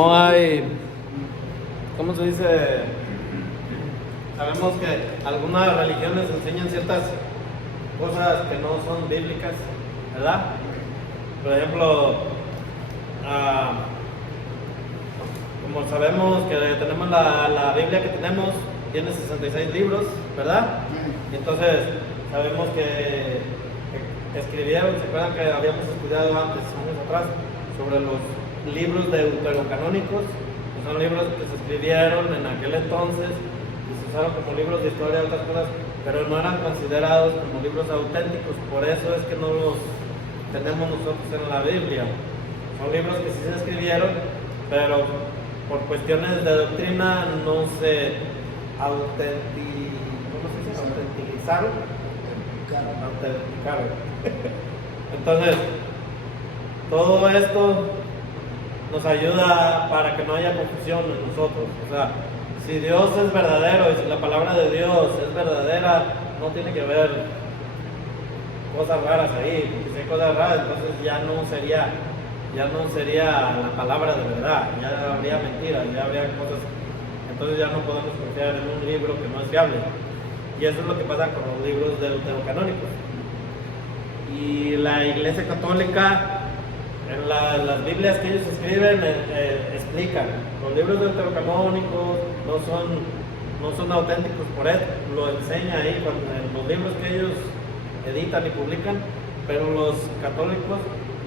No hay, ¿cómo se dice? Sabemos que algunas religiones enseñan ciertas cosas que no son bíblicas, ¿verdad? Por ejemplo, como sabemos que tenemos la Biblia que tenemos, tiene 66 libros, ¿verdad? Y entonces sabemos que escribieron, ¿se acuerdan que habíamos estudiado antes, años atrás, sobre los libros deuterocanónicos? Que son libros que se escribieron en aquel entonces y se usaron como libros de historia y otras cosas, pero no eran considerados como libros auténticos. Por eso es que no los tenemos nosotros en la Biblia. Son libros que sí se escribieron, pero por cuestiones de doctrina no se autenticaron. Entonces, todo esto nos ayuda para que no haya confusión en nosotros. O sea, si Dios es verdadero y si la palabra de Dios es verdadera, no tiene que haber cosas raras ahí. Porque si hay cosas raras, entonces ya no sería la palabra de verdad, ya habría mentiras, ya habría cosas. Entonces ya no podemos confiar en un libro que no es fiable. Y eso es lo que pasa con los libros deuterocanónicos. Y la Iglesia Católica, en las Biblias que ellos escriben, explican, los libros deuterocanónicos no son auténticos, por eso lo enseña ahí en los libros que ellos editan y publican, pero los católicos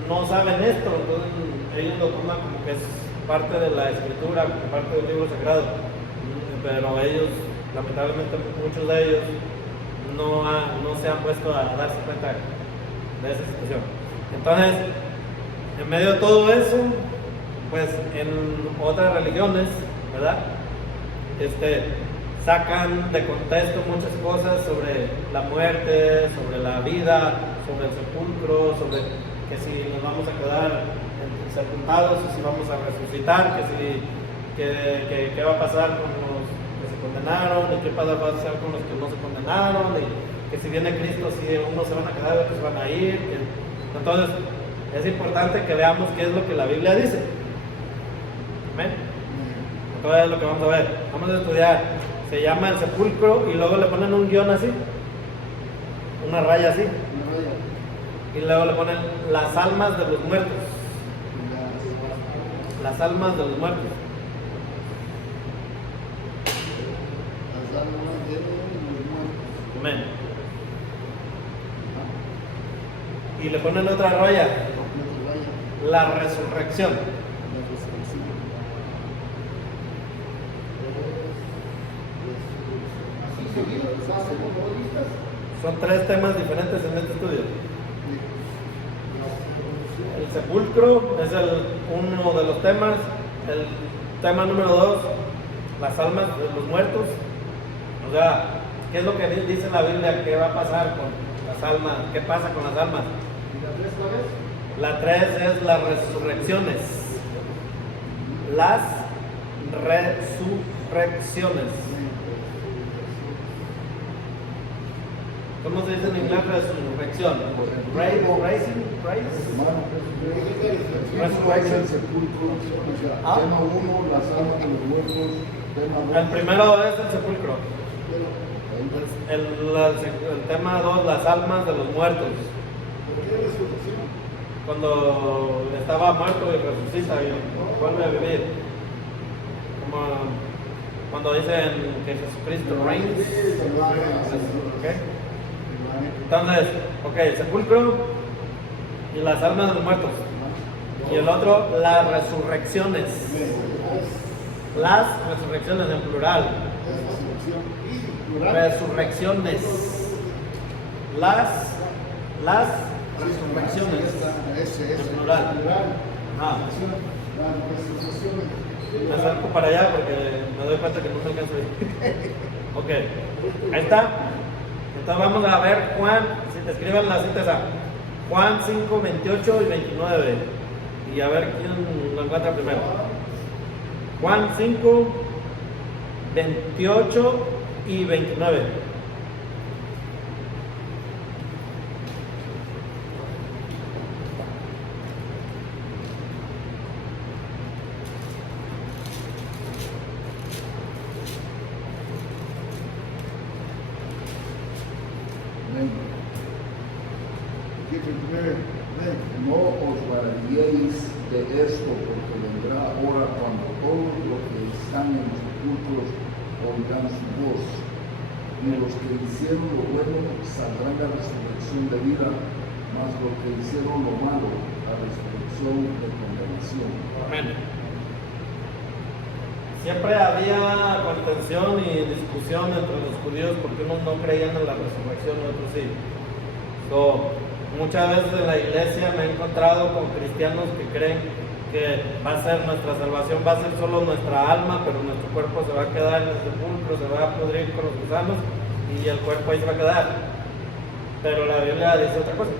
no saben esto, entonces ellos lo toman como que es parte de la escritura, como parte del libro sagrado, pero ellos, lamentablemente muchos de ellos no se han puesto a darse cuenta de esa situación. Entonces, en medio de todo eso, pues en otras religiones, ¿verdad? Sacan de contexto muchas cosas sobre la muerte, sobre la vida, sobre el sepulcro, sobre que si nos vamos a quedar sepultados o si vamos a resucitar, qué va a pasar con los que se condenaron y qué va a pasar con los que no se condenaron, y que si viene Cristo, si unos se van a quedar y otros se van a ir. Entonces, es importante que veamos qué es lo que la Biblia dice. ¿Amén? Entonces es lo que vamos a ver. Vamos a estudiar. Se llama el sepulcro y luego le ponen un guión así, una raya así. Y luego le ponen las almas de los muertos. Las almas de los muertos. Amén. Y le ponen otra raya. La resurrección. Son tres temas diferentes en este estudio. El sepulcro es uno de los temas. El tema número 2, las almas de los muertos. O sea, ¿qué es lo que dice la Biblia? ¿Qué va a pasar con las almas? ¿Qué pasa con las almas? La 3 es las resurrecciones. Las resurrecciones. ¿Cómo se dice en inglés resurrección? Resurrection. Tema 1, las almas de los muertos. El primero es el sepulcro. El tema 2, las almas de los muertos. ¿Por qué resurrección? Cuando estaba muerto y resucita y vuelve a vivir. Como cuando dicen que Jesucristo reigns. ¿Okay? Entonces, el sepulcro y las almas de los muertos. Y el otro, las resurrecciones. Las resurrecciones en plural. Resurrecciones. Las resurrecciones en plural. Me acerco para allá porque me doy cuenta que no me alcanzo ahí. Ok, ahí está. Entonces vamos a ver Juan, si te escriban las citas a Juan 5, 28 y 29. Y a ver quién lo encuentra primero. Juan 5, 28 y 29. No os maravilléis de esto, porque vendrá hora cuando todos los que están en los sepulcros oirán su voz, y los que hicieron lo bueno saldrán a resurrección de vida, mas los que hicieron lo malo a resurrección de condenación. Amén. Siempre había contención y discusión entre los judíos porque unos no creían en la resurrección y otros sí. Muchas veces en la iglesia me he encontrado con cristianos que creen que va a ser nuestra salvación, va a ser solo nuestra alma, pero nuestro cuerpo se va a quedar en el sepulcro, se va a pudrir con los gusanos y el cuerpo ahí se va a quedar. Pero la Biblia dice otra cosa.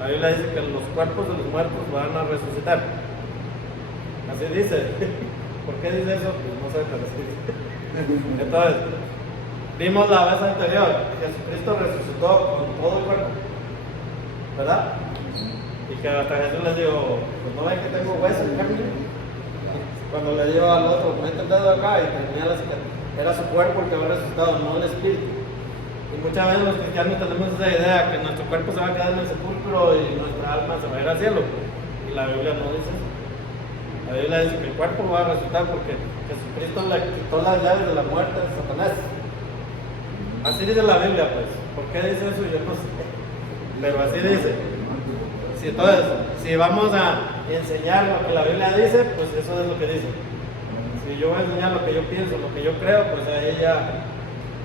La Biblia dice que los cuerpos de los muertos van a resucitar. Así dice. ¿Por qué dice eso? Pues no sé, pero sí dice. Entonces, vimos la vez anterior, Jesucristo resucitó con todo el cuerpo, ¿verdad? Y que hasta Jesús les dijo, pues no ven que tengo hueso en carne. Cuando le dijo al otro, mete el dedo acá y tenía la cicatriz, era su cuerpo el que había resucitado, no el espíritu. Y muchas veces los cristianos tenemos esa idea que nuestro cuerpo se va a quedar en el sepulcro y nuestra alma se va a ir al cielo. Y la Biblia no dice eso. La Biblia dice que el cuerpo va a resucitar porque Jesucristo le quitó las llaves de la muerte a Satanás. Así dice la Biblia, pues. ¿Por qué dice eso? Yo no sé. Pero así dice. Entonces, si vamos a enseñar lo que la Biblia dice, pues eso es lo que dice. Si yo voy a enseñar lo que yo pienso, lo que yo creo, pues ahí ya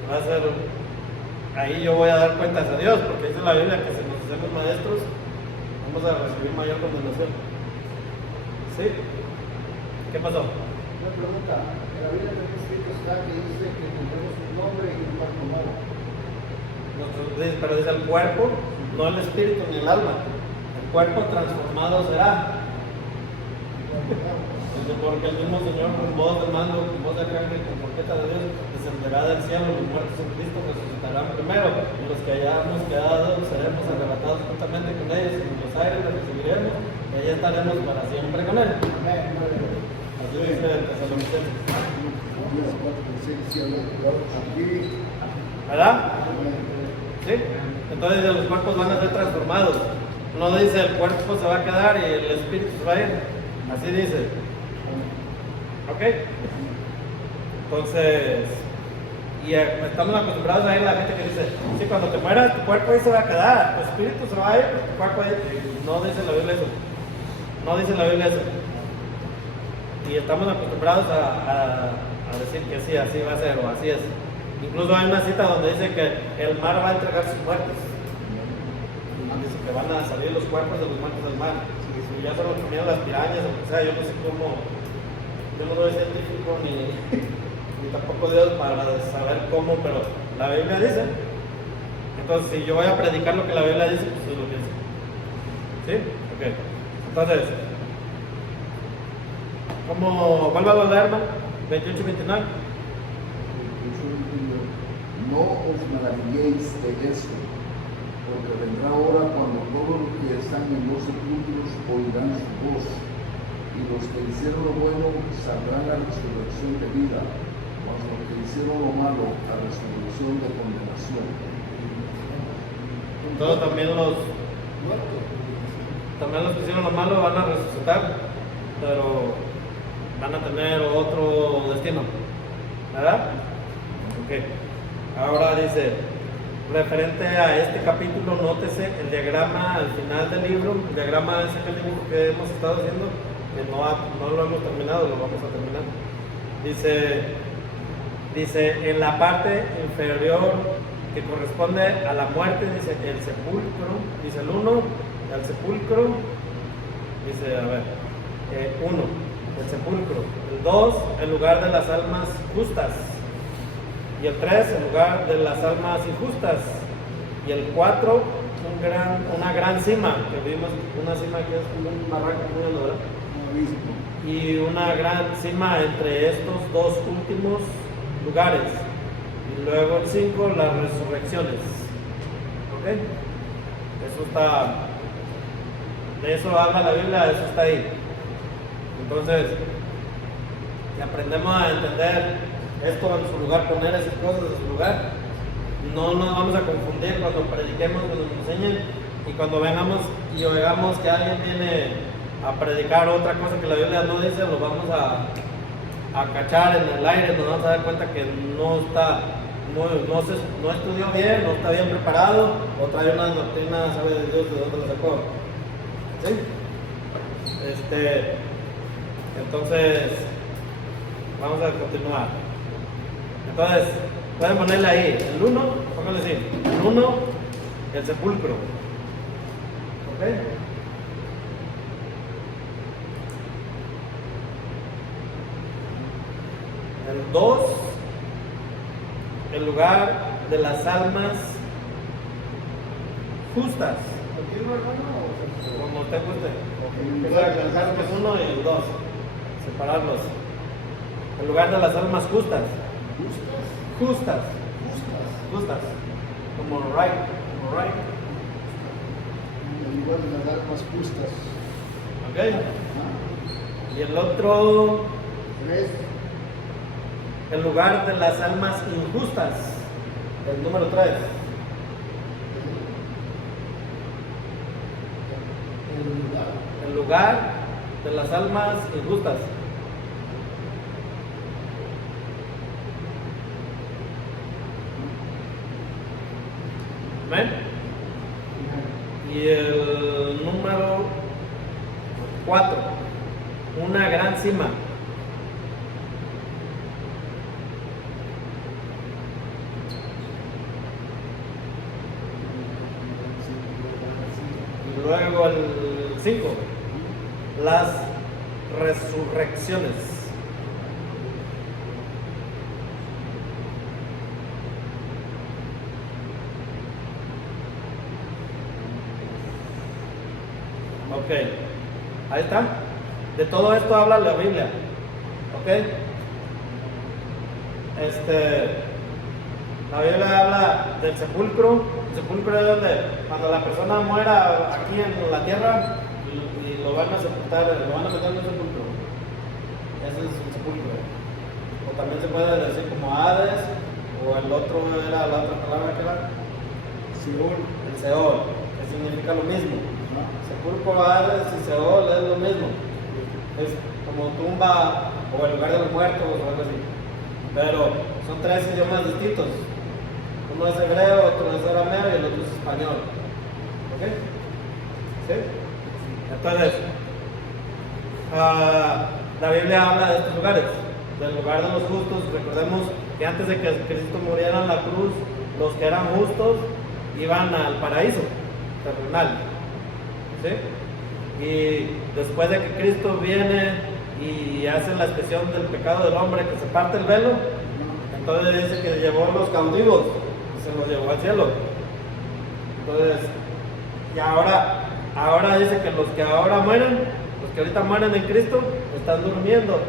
va a ser. Ahí yo voy a dar cuentas a Dios, porque dice la Biblia que si nos hacemos maestros, vamos a recibir mayor condenación. ¿Sí? ¿Qué pasó? Una pregunta. En la Biblia también escrito está que dice que tendremos un nombre y un cuerpo nuevo. Pero dice el cuerpo, no el espíritu ni el alma. El cuerpo transformado será. Porque el mismo Señor con voz de mando, con voz de ángel, con trompeta de Dios, descenderá del cielo. Los muertos en Cristo resucitarán primero. Y los que hayamos quedado seremos arrebatados juntamente con ellos. En los aires los recibiremos. Y allá estaremos para siempre con Él. Así dice el Tesalonicenses. ¿Verdad? ¿Sí? Entonces los cuerpos van a ser transformados. No dice el cuerpo se va a quedar y el espíritu se va a ir. Así dice. ¿Ok? Entonces, y estamos acostumbrados a ir a la gente que dice, sí, cuando te mueras tu cuerpo ahí se va a quedar, tu espíritu se va a ir, tu cuerpo ahí. No dice la Biblia eso. No dice la Biblia eso. Y estamos acostumbrados a decir que sí, así va a ser o así es. Incluso hay una cita donde dice que el mar va a entregar sus muertos. Dice que van a salir los cuerpos de los muertos del mar. Si ya se los comieron las pirañas o lo que sea, yo no sé cómo. Yo no soy científico ni tampoco Dios para saber cómo, pero la Biblia dice. Entonces, si yo voy a predicar lo que la Biblia dice, pues es lo que dice. ¿Sí? Ok. Entonces, ¿cómo? Vuelvo a leer, hermano. 28 y 29. No os maravilléis de esto, porque vendrá hora cuando todos los que están en los sepulcros oirán su voz, y los que hicieron lo bueno saldrán a resurrección de vida, mas los que hicieron lo malo a resurrección de condenación. Entonces también los que hicieron lo malo van a resucitar, pero van a tener otro destino, ¿verdad? Ok. Ahora dice, referente a este capítulo, nótese el diagrama al final del libro, el diagrama ese dibujo que hemos estado haciendo, que no lo hemos terminado, lo vamos a terminar. Dice en la parte inferior que corresponde a la muerte, dice el sepulcro, dice el 1, el sepulcro, dice, 1, el sepulcro, el 2, el lugar de las almas justas, y el 3, el lugar de las almas injustas, y el 4, una gran cima, que vimos una cima que es como un barranco muy alto, ¿verdad? Y una gran cima entre estos dos últimos lugares. Y luego el 5, las resurrecciones. ¿Ok? Eso está, de eso habla la Biblia, eso está ahí. Entonces, si aprendemos a entender esto en su lugar, poner esas cosas en su lugar, no nos vamos a confundir cuando prediquemos, cuando nos enseñen. y cuando vengamos y oigamos que alguien viene a predicar otra cosa que la Biblia no dice, lo vamos a cachar en el aire, nos vamos a dar cuenta que no estudió bien, no está bien preparado, o trae una doctrina, sabe de Dios de dónde lo sacó. ¿Sí? Entonces, vamos a continuar. Entonces, pueden ponerle ahí, el 1, pónganle así, el 1, el sepulcro. ¿Ok? El 2, el lugar de las almas justas. ¿Continúa, hermano? Como usted guste. El O lugar sea, de las pensar que es almas 1 y el 2. Separarlos. El lugar de las almas justas. justas. Justas. Justas. Justas. Como right. Como right. El lugar de las almas justas. ¿Ok? Ajá. Y el otro, 3. el lugar de las almas injustas. El número 3. El lugar de las almas injustas. ¿Ven? Y el número 4, una gran cima. Y luego el 5, las resurrecciones. Ok, ahí está. De todo esto habla la Biblia. Ok. La Biblia habla del sepulcro. El sepulcro es donde cuando la persona muera aquí en la tierra y lo van a sepultar, lo van a meter en un sepulcro. Ese es el sepulcro. O también se puede decir como Hades, o el otro era la otra palabra que era Seol. el Seol, que significa lo mismo. Ajá. Sepulcro, Hades y Seol es lo mismo. Es como tumba o el lugar de los muertos o algo así. Pero son 3 idiomas distintos. Uno es hebreo, otro es arameo y el otro es español. ¿Ok? ¿Sí? Entonces, la Biblia habla de estos lugares. Del lugar de los justos. Recordemos que antes de que Cristo muriera en la cruz, los que eran justos iban al paraíso terrenal. ¿Sí? Y después de que Cristo viene y hace la expiación del pecado del hombre, que se parte el velo, entonces dice que llevó a los cautivos y se los llevó al cielo. Entonces, y ahora dice que los que ahora mueren, los que ahorita mueren en Cristo, están durmiendo,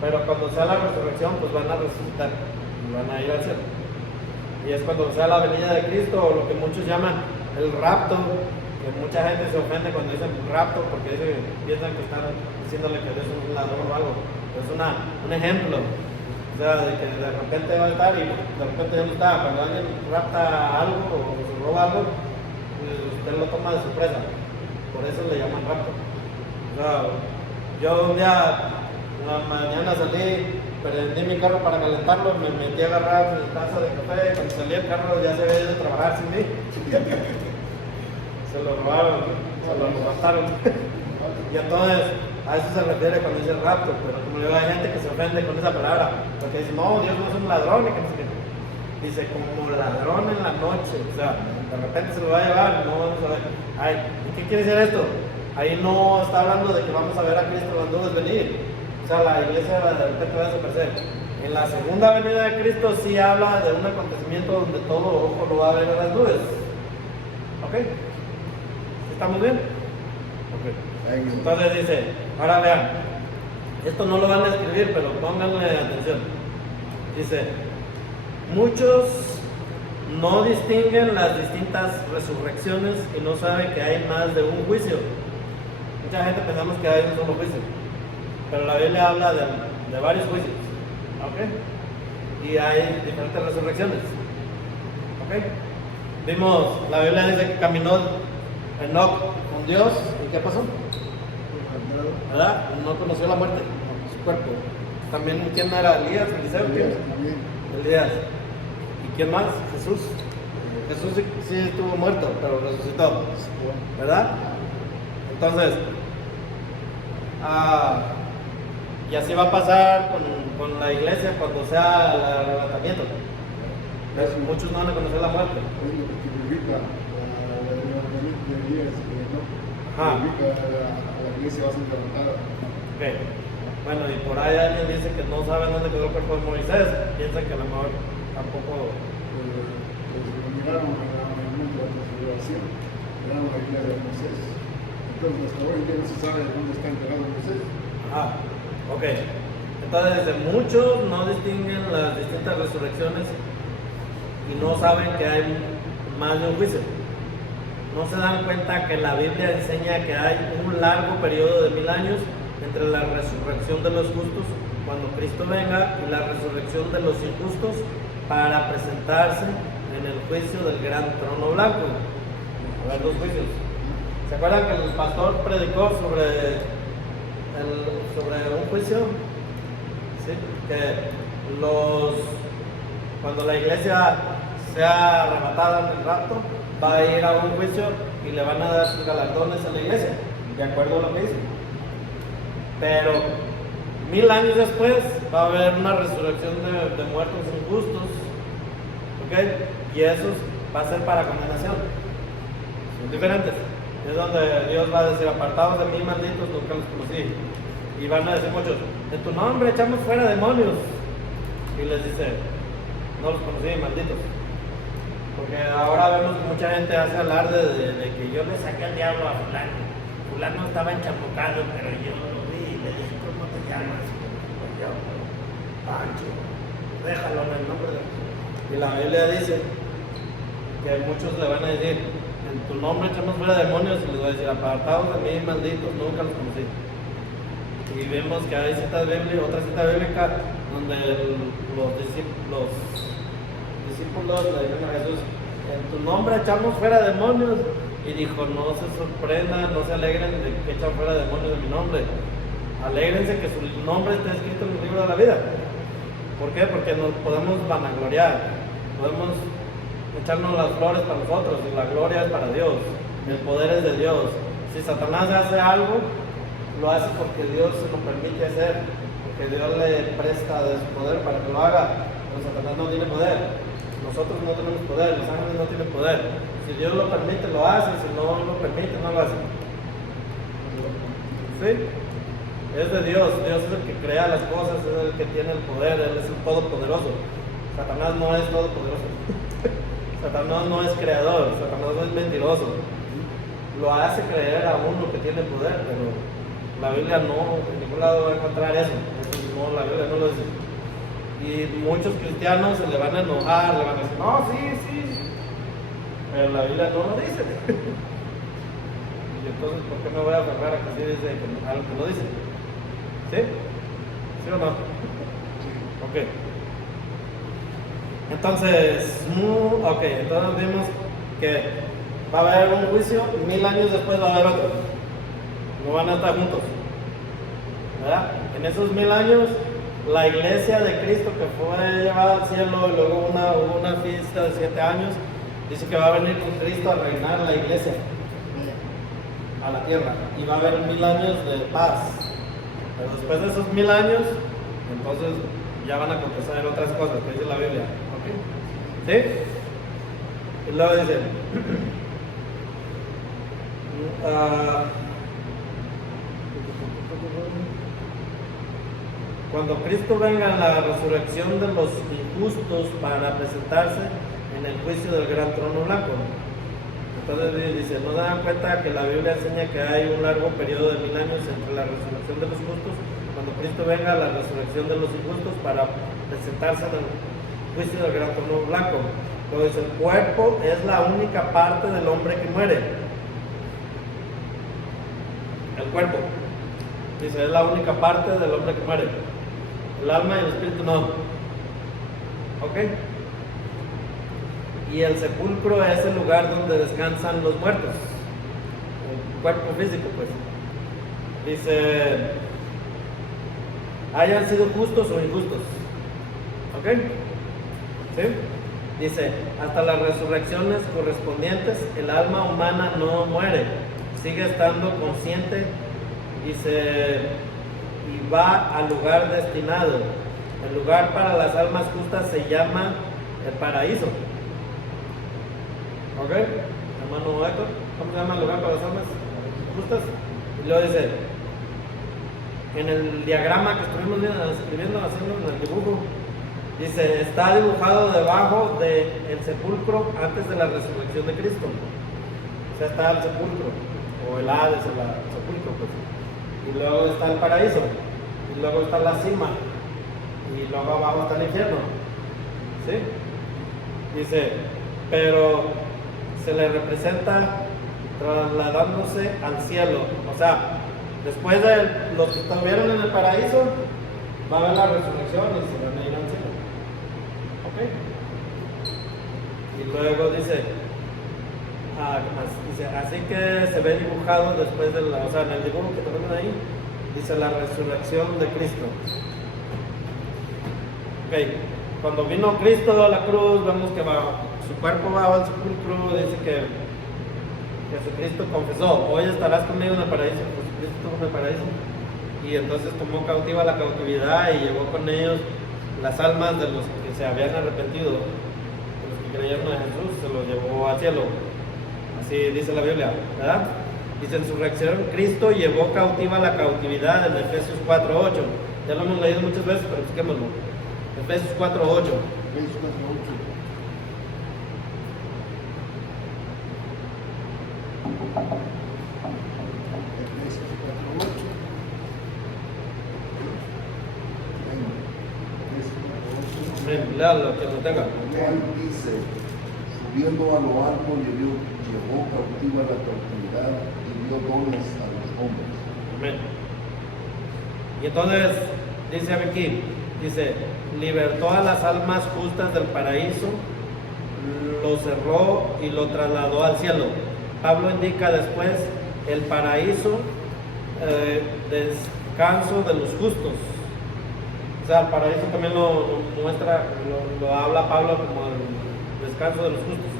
pero cuando sea la resurrección, pues van a resucitar y van a ir al cielo. Y es cuando sea la venida de Cristo, o lo que muchos llaman el rapto, que mucha gente se ofende cuando dicen rapto porque piensan que están diciéndole que es un ladrón o algo. Es un ejemplo, o sea, de que de repente va a estar y de repente ya no está. Cuando alguien rapta algo o se roba algo, pues usted lo toma de sorpresa, por eso le llaman rapto. O sea, yo un día en la mañana salí, prendí mi carro para calentarlo, me metí a agarrar mi taza de café, cuando salí el carro ya se había ido a trabajar sin mí. Se lo robaron, se lo arrebataron. Y entonces, a eso se refiere cuando dice rapto, pero como le digo, hay gente que se ofende con esa palabra, porque dice, no, Dios no es un ladrón, y que no sé qué. Dice, como ladrón en la noche, o sea, de repente se lo va a llevar, no vamos a ver. Ay, ¿y qué quiere decir esto? Ahí no está hablando de que vamos a ver a Cristo las nubes venir. O sea, la iglesia de repente va a desaparecer. En la segunda venida de Cristo sí habla de un acontecimiento donde todo ojo lo va a ver a las nubes. ¿Ok? ¿Estamos bien? Ok. Entonces dice, ahora vean, esto no lo van a escribir, pero pónganle atención. Dice, muchos no distinguen las distintas resurrecciones y no saben que hay más de un juicio. Mucha gente pensamos que hay un solo juicio, pero la Biblia habla de varios juicios. ¿Ok? Y hay diferentes resurrecciones. ¿Ok? Vimos, la Biblia dice que caminó Enoc con Dios, ¿y qué pasó? ¿Verdad? No conoció la muerte, su cuerpo. También, ¿quién era? Elías, Eliseo, ¿quién? Elías. ¿Y quién más? Jesús. Jesús sí estuvo muerto, pero resucitó, ¿verdad? Entonces, y así va a pasar con la iglesia cuando sea el arrebatamiento. Muchos no van a conocer la muerte. La iglesia va a ser levantada. Okay. Bueno, y por ahí alguien dice que no saben dónde quedó el cuerpo de Moisés. Piensa que a lo mejor tampoco. Los que miraron en el momento de la transfiguración, miraron la iglesia de Moisés. Entonces, hasta hoy en día no se sabe dónde está enterrado Moisés. Ok. Entonces, muchos no distinguen las distintas resurrecciones y no saben que hay más de un juicio. No se dan cuenta que la Biblia enseña que hay un largo periodo de 1000 años entre la resurrección de los justos cuando Cristo venga y la resurrección de los injustos para presentarse en el juicio del gran trono blanco. A ver, 2 juicios. ¿Se acuerdan que el pastor predicó sobre un juicio? ¿Sí? Que cuando la iglesia sea arrebatada en el rapto, va a ir a un juicio y le van a dar sus galardones a la iglesia, de acuerdo a lo que dice. Pero 1000 años después va a haber una resurrección de muertos injustos, ¿ok? Y eso va a ser para condenación. Son diferentes. Es donde Dios va a decir: apartados de mí, malditos, nunca los conocí. Y van a decir muchos: en tu nombre echamos fuera demonios. Y les dice: no los conocí, malditos. Porque ahora vemos que mucha gente hace alarde de que yo le saqué al diablo a fulano. Fulano estaba enchamucado, pero yo lo vi y le dije: ¿cómo te llamas? Pues yo, Pancho, déjalo en el nombre de Jesús. Y la Biblia dice que muchos le van a decir: en tu nombre echamos fuera demonios, y les va a decir: apartados de mí, malditos, nunca los conocí. Y vemos que hay otra cita bíblica donde los discípulos le dijeron a Jesús: en tu nombre echamos fuera demonios. Y dijo: no se sorprendan, no se alegren de que echan fuera demonios de mi nombre. Alégrense que su nombre está escrito en el libro de la vida. ¿Por qué? Porque nos podemos vanagloriar, podemos echarnos las flores para nosotros, y la gloria es para Dios, el poder es de Dios. Si Satanás hace algo, lo hace porque Dios se lo permite hacer, porque Dios le presta de su poder para que lo haga. Pero Satanás no tiene poder. Nosotros no tenemos poder, los ángeles no tienen poder. Si Dios lo permite, lo hace; si no lo permite, no lo hace. ¿Sí? Es de Dios. Dios es el que crea las cosas, es el que tiene el poder, Él es el todopoderoso. Satanás no es todopoderoso. Satanás no es creador, Satanás no es mentiroso. Lo hace creer a uno que tiene poder, pero la Biblia no, en ningún lado va a encontrar eso. No, la Biblia no lo dice. Y muchos cristianos se le van a enojar, le van a decir: no, sí, pero la Biblia no lo dice. Y entonces, ¿por qué me voy a aferrar a que sí dice algo que no dice? ¿Sí? ¿Sí o no? Ok. Entonces vimos que va a haber un juicio, 1000 años después va a haber otro. No van a estar juntos, ¿verdad? En esos 1000 años, la iglesia de Cristo que fue llevada al cielo, y luego hubo una fiesta de 7 años, dice que va a venir con Cristo a reinar la iglesia a la tierra, y va a haber 1000 años de paz. Pero después de esos 1000 años, entonces ya van a acontecer otras cosas que dice la Biblia. ¿Ok? ¿Sí? Y luego dice: cuando Cristo venga en la resurrección de los injustos para presentarse en el juicio del gran trono blanco. Entonces dice: ¿no se dan cuenta que la Biblia enseña que hay un largo periodo de 1000 años entre la resurrección de los justos, cuando Cristo venga la resurrección de los injustos para presentarse en el juicio del gran trono blanco? Entonces, el cuerpo es la única parte del hombre que muere. El cuerpo, dice, es la única parte del hombre que muere. El alma y el espíritu no. ¿Ok? Y el sepulcro es el lugar donde descansan los muertos. cuerpo físico, pues. Dice, hayan sido justos o injustos. ¿Ok? ¿Sí? Dice, hasta las resurrecciones correspondientes, el alma humana no muere, sigue estando consciente, dice, y va al lugar destinado. El lugar para las almas justas se llama el paraíso. ¿Ok? Hermano Héctor, ¿cómo se llama el lugar para las almas justas? Y luego dice, en el diagrama que estuvimos escribiendo, haciendo en el dibujo, dice, está dibujado debajo del sepulcro antes de la resurrección de Cristo. O sea, está el sepulcro, o el Hades, el sepulcro, pues. Y luego está el paraíso, y luego está la cima, y luego abajo está el infierno. ¿Sí? Dice, pero se le representa trasladándose al cielo. O sea, después de los que estuvieron en el paraíso, va a haber la resurrección y se van a ir al cielo. ¿Ok? Y luego dice, ¿qué más? Dice, así que se ve dibujado después de la, o sea, en el dibujo que tenemos ahí, dice la resurrección de Cristo. Ok, cuando vino Cristo a la cruz, vemos que su cuerpo va al sepulcro, dice que Jesucristo confesó, hoy estarás conmigo en el paraíso. Jesucristo estuvo en el paraíso y entonces tomó cautiva la cautividad y llevó con ellos las almas de los que se habían arrepentido, de los que creyeron en Jesús, se los llevó al cielo. Así dice la Biblia, ¿verdad? Dice, en su resurrección Cristo llevó cautiva la cautividad en Efesios 4:8. Ya lo hemos leído muchas veces, pero busquémoslo. Efesios 4:8. Efesios 4:8. Léalo, que lo tenga. Juan dice, subiendo a lo alto llevó cautiva la cautividad y dio dones a los hombres. Amén. Y entonces, dice aquí, dice, libertó a las almas justas del paraíso, lo cerró y lo trasladó al cielo. Pablo indica después el paraíso, descanso de los justos. O sea, el paraíso también lo muestra, lo habla Pablo como el descanso de los justos.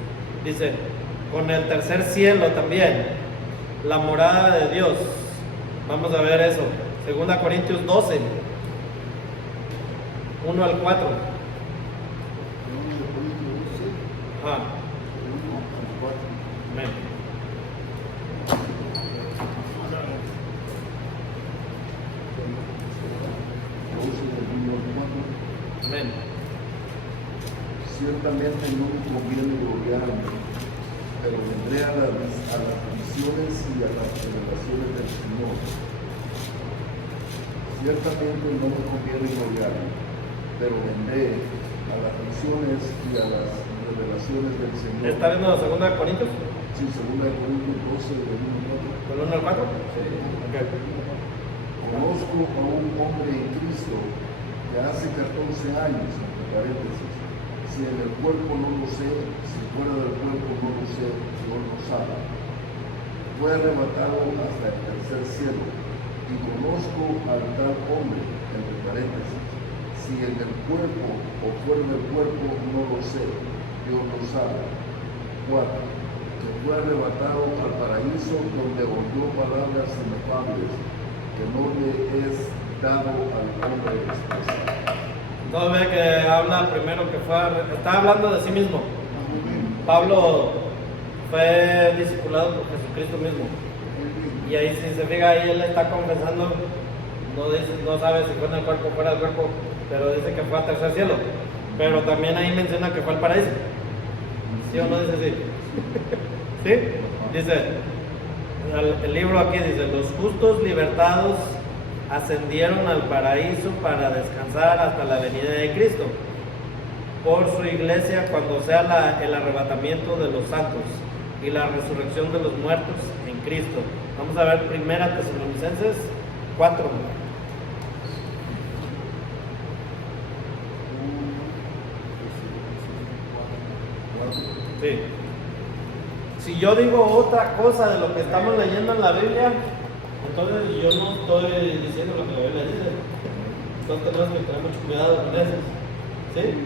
Dice, con el tercer cielo también, la morada de Dios. Vamos a ver eso. 2 Corintios 12, 1 al 4. Ajá. Amén. Amén. Ciertamente no me conviene gloriarme, pero vendré a las visiones y a las revelaciones del Señor. Ciertamente no me conviene gloriarme, pero vendré a las visiones y a las revelaciones del Señor. ¿Está viendo 2 Corintios? Sí, 2 Corintios 12, del 1 ¿Del 1 al 4. al 4? Sí. Okay. Conozco a un hombre en Cristo que hace 14 años, entre paréntesis, si en el cuerpo no lo sé, si fuera del cuerpo no lo sé, Dios lo sabe. Fue arrebatado hasta el tercer cielo, y conozco al tal hombre, entre paréntesis, si en el cuerpo o fuera del cuerpo no lo sé, Dios lo sabe. 4. Que fue arrebatado al paraíso donde oyó palabras inefables, que no le es dado al hombre expresar. Entonces ve que habla primero que está hablando de sí mismo. Pablo fue discipulado por Jesucristo mismo. Y ahí si se fija, ahí él está confesando, no sabe si fue en el cuerpo o fuera del cuerpo, pero dice que fue al tercer cielo. Pero también ahí menciona que fue al paraíso. ¿Sí o no dice así? ¿Sí? Dice, el libro aquí dice, los justos libertados ascendieron al paraíso para descansar hasta la venida de Cristo por su iglesia cuando sea el arrebatamiento de los santos y la resurrección de los muertos en Cristo. Vamos a ver 1 Tesalonicenses 4. Sí. Si yo digo otra cosa de lo que estamos leyendo en la Biblia, entonces yo no estoy diciendo lo que la Biblia dice. Entonces tenemos que tener mucho cuidado con eso. ¿Sí?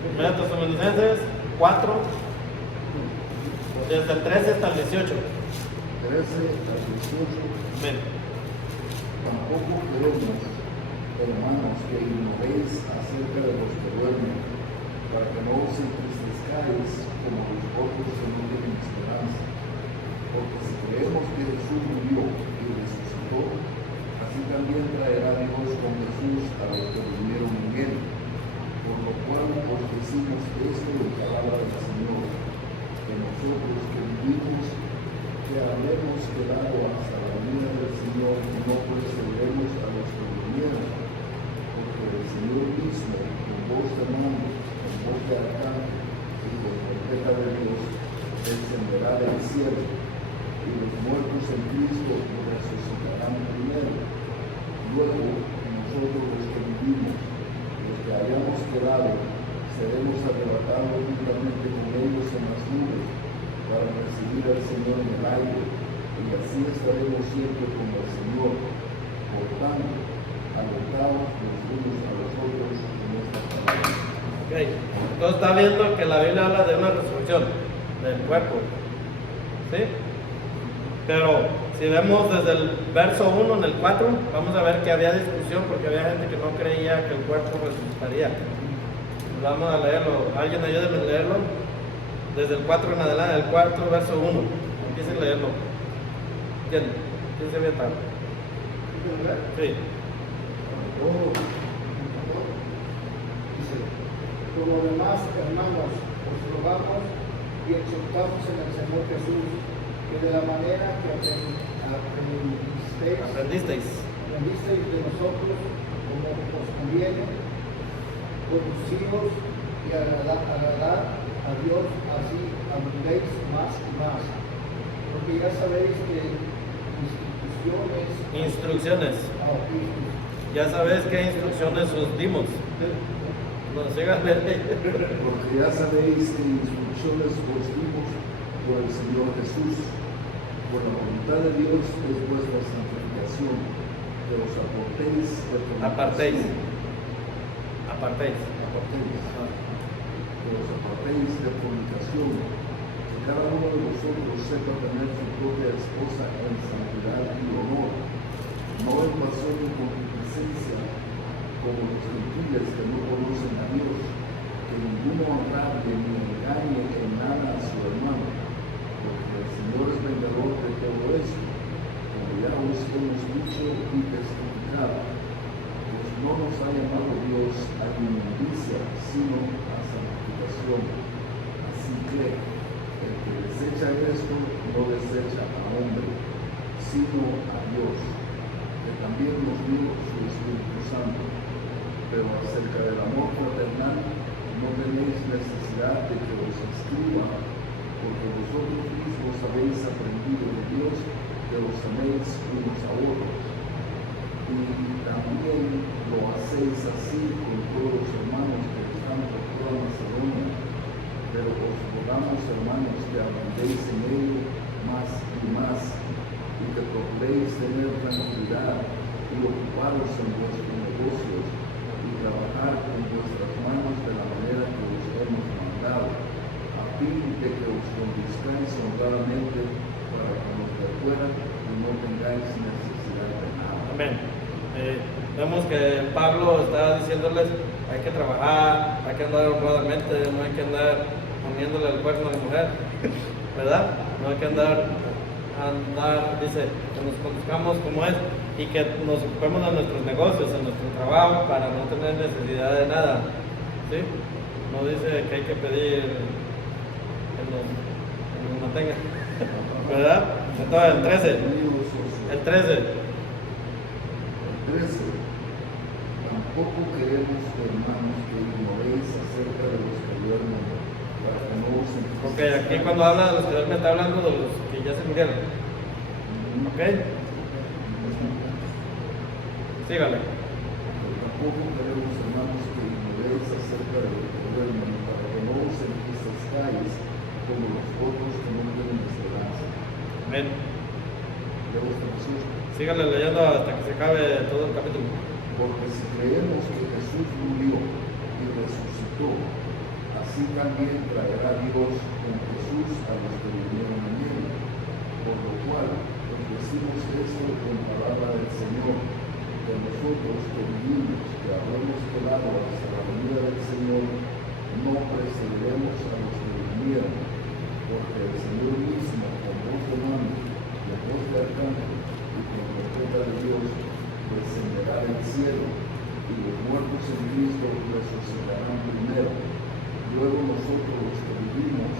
Primera Tesalonicenses 4, desde el 13 hasta el 18. 13 al 18. Amén. Tampoco queremos, hermanos, que ignoréis acerca de los que duermen, para que no os entristezcáis como los otros que no tienen esperanza. Porque si creemos que Jesús murió y resucitó, así también traerá Dios con Jesús a los que durmieron en él. Por lo cual os decimos esto en palabra del Señor, que nosotros que vivimos, que habremos quedado hasta la venida del Señor, no perseveremos a los que durmieron, porque el Señor mismo, con voz de mando, con voz de arcángel y con trompeta de Dios, descenderá del cielo, y los muertos en Cristo resucitarán primero. Luego, nosotros los que vivimos, los que hayamos quedado, seremos arrebatados juntamente con ellos en las nubes, para recibir al Señor en el aire, y así estaremos siempre con el Señor. Por tanto, alentados los unos a los otros en esta palabra. Ok, entonces está viendo que la Biblia habla de una resurrección del cuerpo. ¿Sí? Pero si vemos desde el verso 1 en el 4, vamos a ver que había discusión porque había gente que no creía que el cuerpo resucitaría. Vamos a leerlo. ¿Alguien ayúdeme a leerlo? Desde el 4 en adelante, el 4 verso 1. Empiecen a leerlo. ¿Quién se ve tal? Sí. Dice, por lo demás, hermanos, os rogamos y exhortamos en el Señor Jesús, que de la manera que aprendisteis de nosotros, como os conviene, conduciros y agradar a Dios, así abundéis más y más. Porque ya sabéis que Instrucciones. Ya sabéis qué instrucciones os dimos. No, síganme. Porque ya sabéis que instrucciones os dimos por el Señor Jesús. Por la voluntad de Dios es vuestra santificación, que os apartéis de fornicación. Que os apartéis de fornicación, que cada uno de vosotros sepa tener su propia esposa en santidad y honor, no en pasión y concupiscencia, como los gentiles que no conocen a Dios, que ninguno honrable ni engañe en nada a su hermano, porque el Señor es vengador de todo esto, como ya os hemos dicho y testificado, pues no nos ha llamado Dios a inmundicia, sino a santificación. Así que el que desecha esto no desecha a hombre, sino a Dios, que también nos dio su Espíritu Santo. Pero acerca del amor fraternal no tenéis necesidad de que os escriba, porque vosotros mismos habéis aprendido de Dios que os améis unos a otros. Y también lo hacéis así con todos los hermanos que están por toda Macedonia. Pero os rogamos, hermanos, que abundéis en ello más y más, y que procuréis tener tranquilidad y ocuparos en vuestros negocios, y trabajar con vuestras manos de la manera que os hemos mandado, a fin de que os conduzcáis honradamente para que los de afuera no tengáis necesidad de nada. Amén. Vemos que Pablo está diciéndoles, hay que trabajar, hay que andar honradamente, no hay que andar poniéndole el cuerno a la mujer, ¿verdad? No hay que andar, dice, que nos conduzcamos como es y que nos ocupemos de nuestros negocios, en nuestro trabajo, para no tener necesidad de nada, ¿sí? No dice que hay que pedir que nos mantenga, ¿verdad? Entonces, el 13. 13. Tampoco queremos, hermanos, que ignoréis acerca de los que duermen, para que no os Ok, aquí cuando habla de los que duermen está hablando de los que ya se murieron. Ok. Sígale. Tampoco queremos, hermanos, que ignoréis acerca de los que duermen, para que no os entristezcáis perezcáis como los otros que no tienen esperanza. Amén. Leo esta porción. Síganle leyendo hasta que se acabe todo el capítulo. Porque si creemos que Jesús murió y resucitó, así también traerá Dios con Jesús a los que vinieron en él. Por lo cual, os decimos esto en palabra del Señor, que nosotros que vivimos, que habremos quedado hasta la venida del Señor, no precederemos a los que vinieron, porque el Señor mismo, con voz de mando, de voz de arcángel y con trompeta de Dios, descenderá del cielo, y los muertos en Cristo resucitarán primero. Luego nosotros los que vivimos,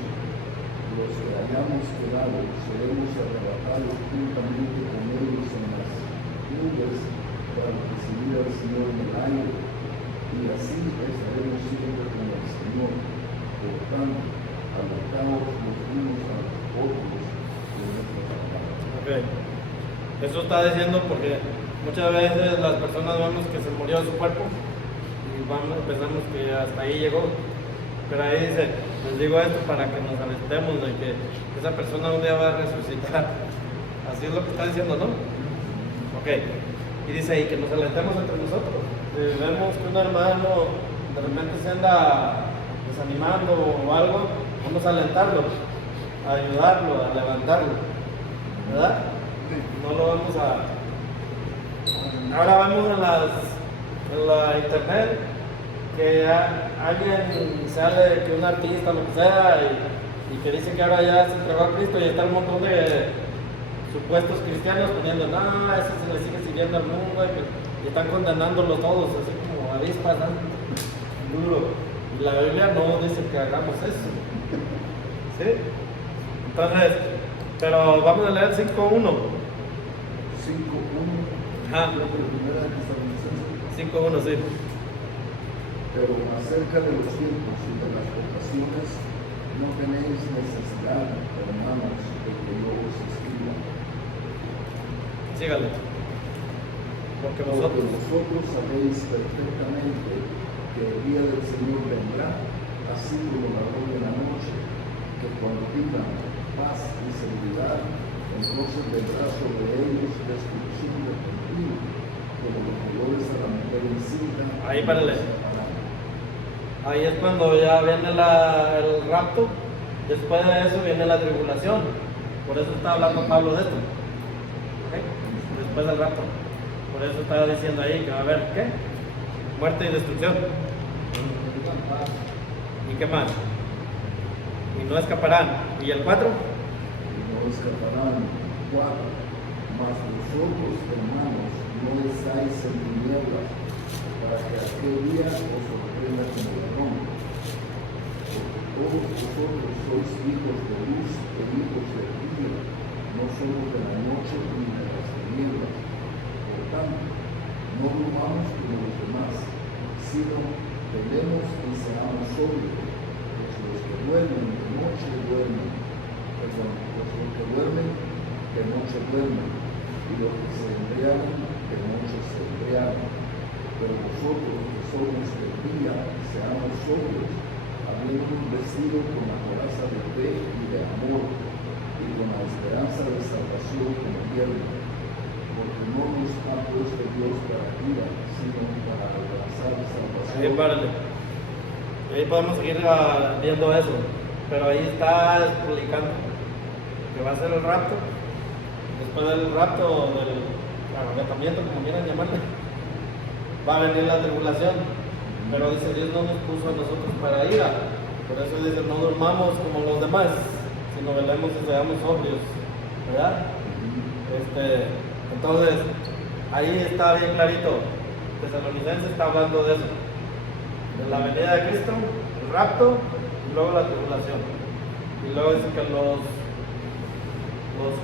los que hayamos quedado, seremos arrebatados juntamente con ellos en las nubes para recibir al Señor en el aire, y así estaremos siempre con el Señor. Por tanto, alocaos los unos a los otros de nuestra palabra. Ok. Eso está diciendo porque muchas veces las personas vemos que se murió su cuerpo y pensamos que hasta ahí llegó. Pero ahí dice, les digo esto para que nos alentemos de que esa persona un día va a resucitar. Así es lo que está diciendo, ¿no? Ok. Y dice ahí que nos alentemos entre nosotros. Si vemos que un hermano de repente se anda desanimando o algo, vamos a alentarlo, a ayudarlo, a levantarlo. ¿Verdad? No lo vamos a... Ahora vemos en la internet que alguien sale, que un artista, lo que sea, y que dice que ahora ya se entregó a Cristo y está un montón de supuestos cristianos poniendo, no, ese se le sigue siguiendo al mundo, y están condenándolos todos, así como avispas, ¿no? Duro. Y la Biblia no dice que hagamos eso. ¿Sí? Entonces, pero vamos a leer 5.1. 5.1. Ajá. La primera de Tesalonicenses. 5.1, sí. Pero acerca de los tiempos y de las vocaciones, no tenéis necesidad, hermanos, de que yo os escriba. Sígale. Porque Porque vosotros. vosotros sabéis perfectamente que el día del Señor vendrá, así como la ladrón de la noche, que cuando pidan paz y seguridad, entonces vendrá sobre ellos destrucción repentina, como los dolores a la mujer encinta. Ahí párale. Ahí es cuando ya viene el rapto, después de eso viene la tribulación. Por eso está hablando Pablo de esto. ¿Okay? Después del rapto. Por eso estaba diciendo ahí que va a haber, ¿qué? Muerte y destrucción. ¿Y qué más? Y no escaparán. ¿Y el 4? Y no escaparán. 4. Mas vosotros, hermanos, no estáis en tinieblas, para que aquel día os sorprenda como ladrón. Porque todos vosotros sois hijos de luz e hijos de día, no somos de la noche ni de las tinieblas. Por tanto, no durmamos como los demás, sino velemos y seamos sobrios, pues los que duermen de noche duermen, de noche duermen, y los que se embriagan de noche se embriagan. Pero nosotros que somos del día, seamos sobrios, habiéndonos vestido con la coraza de fe y de amor, y con la esperanza de salvación como hierro, porque no nos ha puesto Dios para ira, sino para alcanzar salvación. Ahí párale. Ahí podemos seguir viendo eso. Pero ahí está explicando que va a ser el rapto. Después del rapto, del arrebatamiento, como quieran llamarle, va a venir la tribulación. Pero dice, Dios no nos puso a nosotros para ira. Por eso dice, no durmamos como los demás, sino velemos y seamos sobrios. ¿Verdad? Entonces, ahí está bien clarito. Tesalonicenses está hablando de eso. De la venida de Cristo, el rapto, y luego la tribulación. Y luego dice que los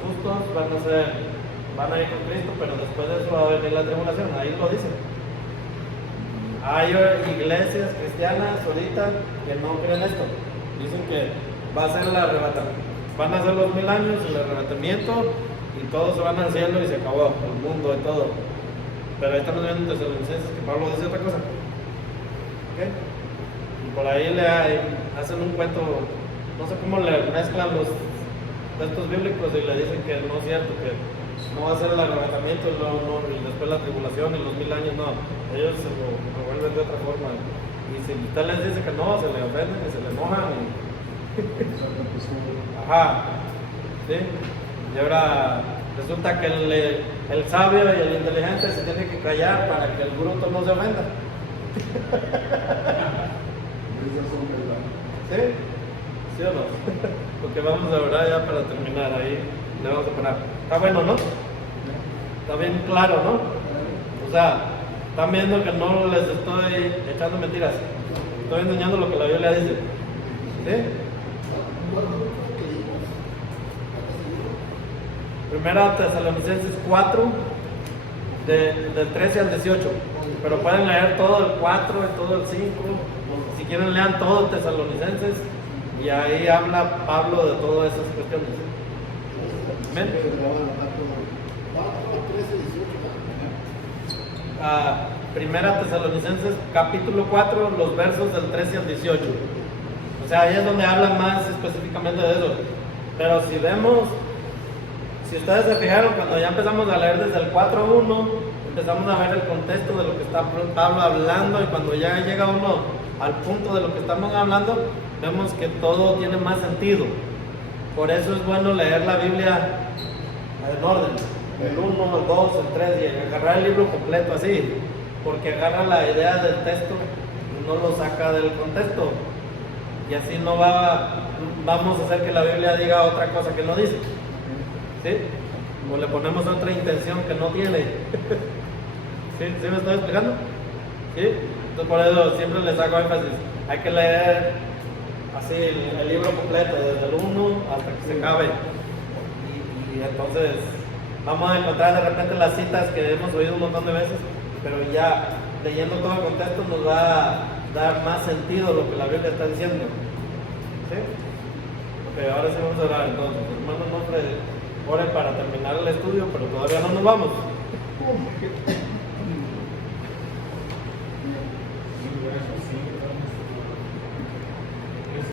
justos van a ir con Cristo, pero después de eso va a venir la tribulación. Ahí lo dice. Hay iglesias cristianas ahorita que no creen esto. Dicen que va a ser el arrebatamiento. Van a ser los 1000 años, el arrebatamiento, y todos se van al cielo y se acabó el mundo y todo. Pero ahí estamos viendo en Tesalonicenses que Pablo dice otra cosa. ¿Okay? Y por ahí le hacen un cuento no sé cómo le mezclan los textos bíblicos y le dicen que no es cierto, que no va a ser el arrebatamiento y después la tribulación y los 1000 años, no. Ellos se lo revuelven de otra forma. Y si usted les dice que no, se le ofenden y se le enojan. Ajá, ¿sí? Y ahora resulta que el sabio y el inteligente se tienen que callar para que el bruto no se ofenda. Esas son verdades. ¿Sí? ¿Sí o no? Porque vamos a orar ya para terminar ahí. Le vamos a poner. Está bueno, ¿no? Está bien claro, ¿no? O sea, están viendo que no les estoy echando mentiras. Estoy enseñando lo que la Biblia dice. ¿Sí? Primera Tesalonicenses 4, del 13 al 18. Pero pueden leer todo el 4 y todo el 5. Si quieren, lean todo Tesalonicenses. Y ahí habla Pablo de todas esas cuestiones. ¿Amén? Primera Tesalonicenses capítulo 4, los versos del 13 al 18. O sea, ahí es donde habla más específicamente de eso. Pero si vemos, si ustedes se fijaron, cuando ya empezamos a leer desde el 4.1, empezamos a ver el contexto de lo que está Pablo hablando, y cuando ya llega uno al punto de lo que estamos hablando, vemos que todo tiene más sentido. Por eso es bueno leer la Biblia en orden, el 1, el 2, el 3, y agarrar el libro completo así, porque agarra la idea del texto y no lo saca del contexto, y así no vamos a hacer que la Biblia diga otra cosa que no dice, ¿sí? O le ponemos otra intención que no tiene. ¿Sí? ¿Sí me estoy explicando? ¿Sí? Entonces por eso siempre les hago énfasis, hay que leer así el libro completo, desde el 1 hasta que se acabe, y entonces vamos a encontrar de repente las citas que hemos oído un montón de veces, pero ya leyendo todo el contexto nos va a dar más sentido lo que la Biblia está diciendo. ¿Sí? Ok, ahora sí vamos a orar entonces. Hermano, en nombre de oren para terminar el estudio, pero todavía no nos vamos.